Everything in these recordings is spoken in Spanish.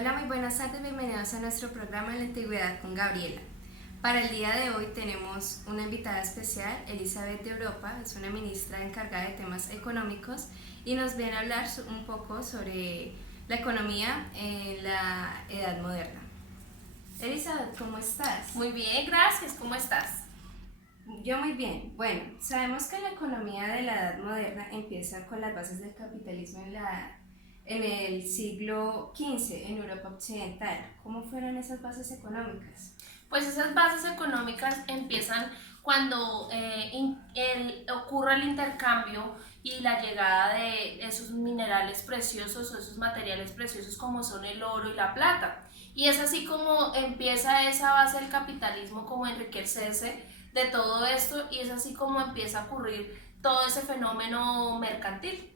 Hola, muy buenas tardes, bienvenidos a nuestro programa La Antigüedad con Gabriela. Para el día de hoy tenemos una invitada especial, Elizabeth de Europa, es una ministra encargada de temas económicos y nos viene a hablar un poco sobre la economía en la Edad Moderna. Elizabeth, ¿cómo estás? Muy bien, gracias. ¿Cómo estás? Yo muy bien. Bueno, sabemos que la economía de la Edad Moderna empieza con las bases del capitalismo en el siglo XV en Europa Occidental. ¿Cómo fueron esas bases económicas? Pues esas bases económicas empiezan cuando ocurre el intercambio y la llegada de esos minerales preciosos o esos materiales preciosos como son el oro y la plata. Y es así como empieza esa base del capitalismo, como enriquecerse de todo esto, y es así como empieza a ocurrir todo ese fenómeno mercantil.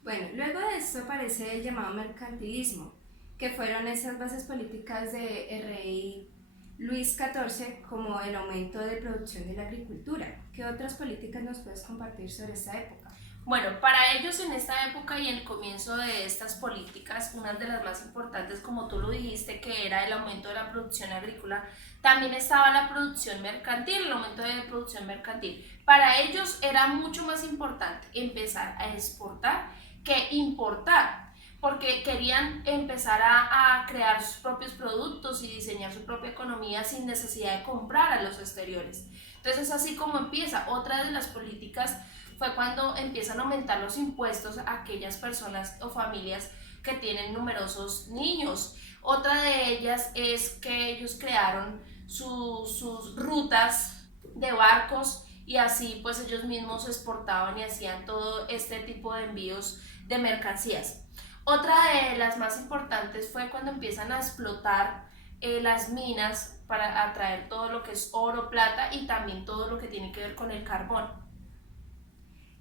Bueno, luego de esto aparece el llamado mercantilismo, que fueron esas bases políticas de el rey Luis XIV como el aumento de producción de la agricultura. ¿Qué otras políticas nos puedes compartir sobre esta época? Bueno, para ellos en esta época y el comienzo de estas políticas, una de las más importantes, como tú lo dijiste, que era el aumento de la producción agrícola, también estaba la producción mercantil, el aumento de la producción mercantil. Para ellos era mucho más importante empezar a exportar que importar, porque querían empezar a crear sus propios productos y diseñar su propia economía sin necesidad de comprar a los exteriores. Entonces, así como empieza. Otra de las políticas fue cuando empiezan a aumentar los impuestos a aquellas personas o familias que tienen numerosos niños. Otra de ellas es que ellos crearon sus rutas de barcos, y así pues ellos mismos exportaban y hacían todo este tipo de envíos de mercancías. Otra de las más importantes fue cuando empiezan a explotar las minas para atraer todo lo que es oro, plata y también todo lo que tiene que ver con el carbón.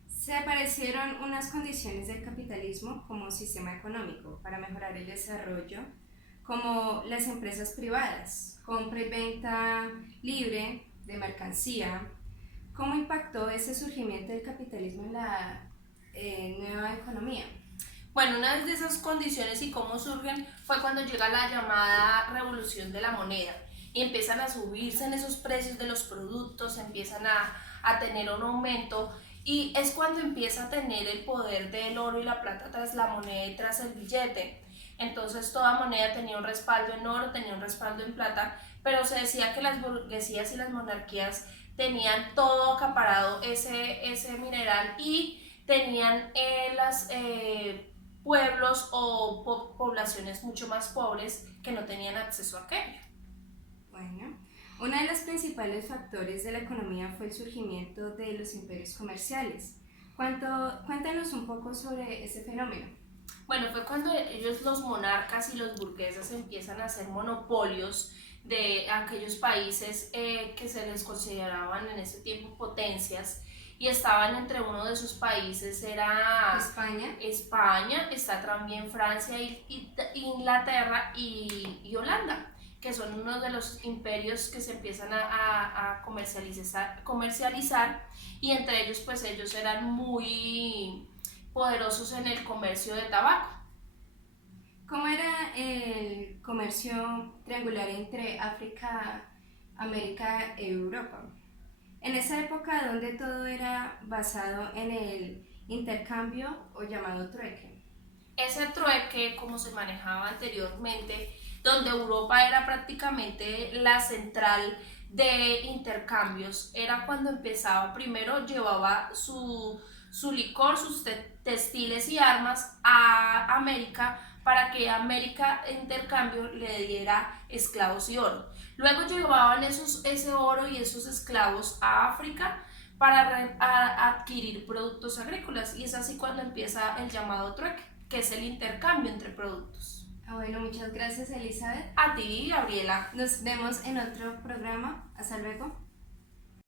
Se aparecieron unas condiciones del capitalismo como sistema económico para mejorar el desarrollo, como las empresas privadas, compra y venta libre de mercancía. ¿Cómo impactó ese surgimiento del capitalismo en la nueva economía? Bueno, una de esas condiciones y cómo surgen fue cuando llega la llamada revolución de la moneda y empiezan a subirse en esos precios de los productos, empiezan a tener un aumento, y es cuando empieza a tener el poder del oro y la plata tras la moneda y tras el billete. Entonces toda moneda tenía un respaldo en oro, tenía un respaldo en plata, pero se decía que las burguesías y las monarquías tenían todo acaparado ese mineral, y tenían las pueblos o poblaciones mucho más pobres que no tenían acceso a aquello. Bueno, uno de los principales factores de la economía fue el surgimiento de los imperios comerciales. Cuéntanos un poco sobre ese fenómeno. Bueno, fue cuando ellos, los monarcas y los burgueses, empiezan a hacer monopolios de aquellos países que se les consideraban en ese tiempo potencias, y estaban entre uno de sus países, era España. España, está también Francia, Inglaterra y Holanda, que son uno de los imperios que se empiezan a comercializar, y entre ellos pues ellos eran muy poderosos en el comercio de tabaco. ¿Cómo era el comercio triangular entre África, América e Europa? En esa época donde todo era basado en el intercambio o llamado trueque. Ese trueque, como se manejaba anteriormente, donde Europa era prácticamente la central de intercambios, era cuando empezaba. Primero llevaba su licor, sus textiles y armas a América, para que América en intercambio le diera esclavos y oro. Luego llevaban ese oro y esos esclavos a África para adquirir productos agrícolas, y es así cuando empieza el llamado trueque, que es el intercambio entre productos. Bueno, muchas gracias, Elizabeth. A ti, Gabriela. Nos vemos en otro programa. Hasta luego.